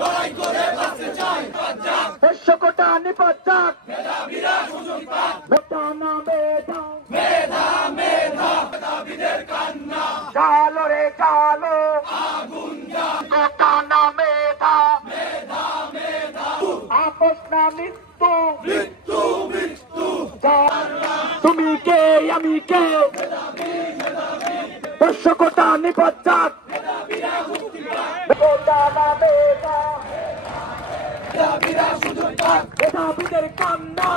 লড়াই করে বাঁচতে চাই। পোষ্য কোটা নিপাত যাক, মেধাবীরা সুযোগ পাক। মেধা না মেধা, মেধা মেধা, মেধাবীদের কান্না। জালো রে জালো, আগুন জ্বাল। কোটা না মেধা, মেধা মেধা, আপোষ না মৃত্যু, মৃত্যু মৃত্যু। তুমি কে আমি কে, পোষ্য কোটা নিপাত যাক, কোটা না মেধা, মেধাবীরা সুযোগ পাক। মেধাবীদের কান্না,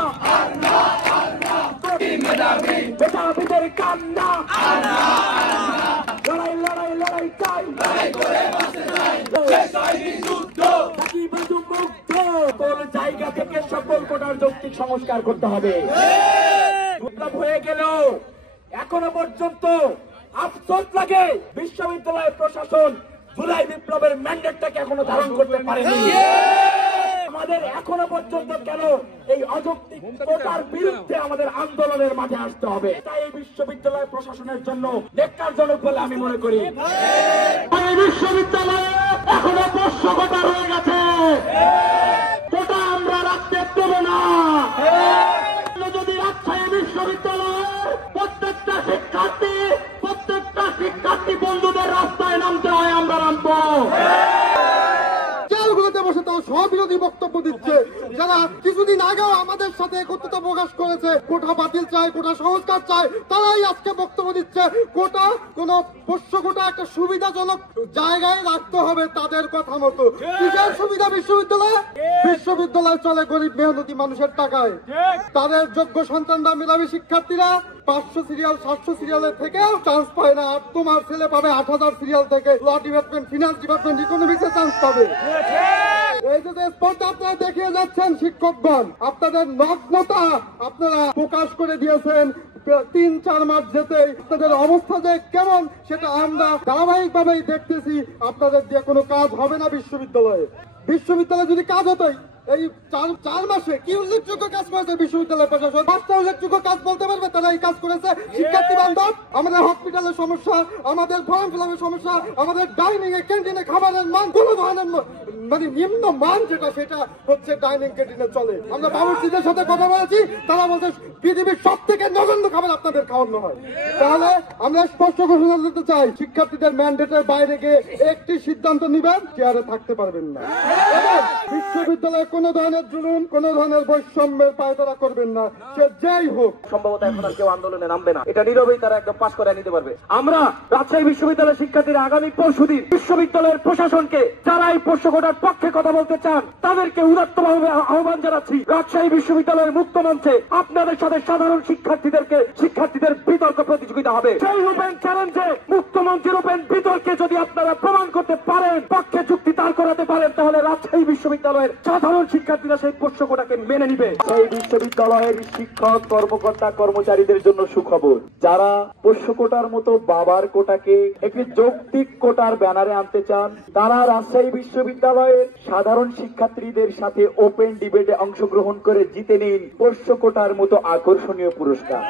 মেধাবীদের কান্না। লড়াই লড়াই লড়াই চাই, লড়াই করে বাঁচতে চাই। শেষ হয়নি যুদ্ধ, বাকি বাজু মুক্ত। কোন জায়গা থেকে সকল কোটার যৌক্তিক সংস্কার করতে হবে। বিপ্লব হয়ে গেল, এখনো পর্যন্ত আফসোস লাগে বিশ্ববিদ্যালয় প্রশাসন জুলাই বিপ্লবের ম্যান্ডেটটাকে এখনো ধারণ করতে পারেনি। আমাদের এখনো পর্যন্ত কেন এই অযৌক্তিক কোটার বিরুদ্ধে আমাদের আন্দোলনের মাঠে আসতে হবে। তাই এই বিশ্ববিদ্যালয় প্রশাসনের জন্য ন্যাক্কারজনক বলে আমি মনে করি। এই বিশ্ববিদ্যালয়ে এখনো পোষ্য কোটা রয়ে গেছে, কোটা আমরা রাখতে দেব না। যদি রাজশাহী বিশ্ববিদ্যালয়ের প্রত্যেকটা শিক্ষার্থী বন্ধুদের রাস্তায় নামতে হয়, আমরা নামবো। জেলগুলোতে বসে তারা সবিরোধী বক্তব্য দিচ্ছে, যারা কিছুদিন আগেও আমাদের সাথে একত্রতা প্রকাশ করেছে, কোটা বাতিল চায়, কোটা সংস্কার চায়, তারাই আজকে বক্তব্য দিচ্ছে কোটা কোন পোষ্য কোটা একটা সুবিধাজনক জায়গায় রাখতে হবে তাদের কথা মতো। কিসের সুবিধা বিশ্ববিদ্যালয় চলে গরিব মেহনতি মানুষের টাকায়। তাদের যোগ্য সন্তানরা, মেধাবী শিক্ষার্থীরা 500 সিরিয়াল 700 সিরিয়ালের থেকেও চান্স পায় না। আর তোমার ছেলে পাবে 8000 সিরিয়াল থেকে, ল ডিপার্টমেন্ট, ফিনান্স ডিপার্টমেন্ট, ইকোনমিক্সে চান্স পাবে। এই যে স্পর্ধা আপনারা দেখিয়ে যাচ্ছেন শিক্ষকগণ, আপনাদের নগ্নতা আপনারা প্রকাশ করে দিয়েছেন। 3-4 মাস যেতে আপনাদের অবস্থা যে কেমন সেটা আমরা ধারাবাহিক ভাবেই দেখতেছি। আপনাদের দিয়ে কোনো কাজ হবে না বিশ্ববিদ্যালয়ে যদি কাজ হতোই এই 4 মাসে কি উল্লেখযোগ্য কাজ করেছে বিশ্ববিদ্যালয় প্রশাসন? 5টা উল্লেখযোগ্য কাজ বলতে পারবে তারা এই কাজ করেছে? শিক্ষার্থী বান্ধব, আমাদের হসপিটালের সমস্যা, আমাদের ফর্ম ফিলাপের সমস্যা, আমাদের ডাইনিং এ ক্যান্টিনে খাবারের মান কোনো ধরনের মানে নিম্ন মান যেটা সেটা হচ্ছে ডাইনিং ক্যান্টিনে চলে। আমরা বাবুর্চিদের সাথে কথা বলেছি, তারা বলছে পৃথিবীর সব থেকে নগণ্য খাবার আপনাদের খাওয়ানো হয়। তাহলে আমরা স্পষ্ট ঘোষণা দিতে চাই, শিক্ষার্থীদের ম্যান্ডেটের বাইরে গিয়ে একটি সিদ্ধান্ত নিবেন, চেয়ারে থাকতে পারবেন না। বিশ্ববিদ্যালয়ে কোন ধরনের জুলুম, কোন ধরনের বৈষম্যের পায়তারা করবেন না, সে যেই হোক। সম্ভবত এখন আর কেউ আন্দোলনে নামবে না, এটা নীরবেই তারা একদম পাস করে নিতে পারবে। আমরা রাজশাহী বিশ্ববিদ্যালয়ের শিক্ষার্থীরা আগামী পরশুদিন বিশ্ববিদ্যালয়ের প্রশাসনকে, যারা এই পোষ্য কোটার পক্ষে কথা বলতে চান তাদেরকে উদাত্তভাবে আহ্বান জানাচ্ছি, রাজশাহী বিশ্ববিদ্যালয়ের মুক্ত মঞ্চে আপনাদের সাথে সাধারণ শিক্ষার্থীদের বিতর্ক প্রতিযোগিতা হবে। সেই ওপেন চ্যালেঞ্জে, মুক্ত মঞ্চের ওপেন বিতর্কে যদি আপনারা প্রমাণ করতে পারেন, পক্ষে যুক্তি দাঁড় করাতে পারেন, তাহলে রাজশাহী বিশ্ববিদ্যালয়ের সাধারণ শিক্ষার্থীরা সেই পোষ্য কোটাকে মেনে নিবে। সেই বিশ্ববিদ্যালয়ের শিক্ষক, কর্মকর্তা, কর্মচারীদের জন্য সুখবর, যারা পোষ্য কোটার মতো বাবার কোটাকে একটি যৌক্তিক কোটার ব্যানারে আনতে চান, তারা রাজশাহী বিশ্ববিদ্যালয়ের সাধারণ শিক্ষার্থীদের সাথে ওপেন ডিবেটে অংশগ্রহণ করে জিতে নিন পোষ্য কোটার মতো আকর্ষণীয় পুরস্কার।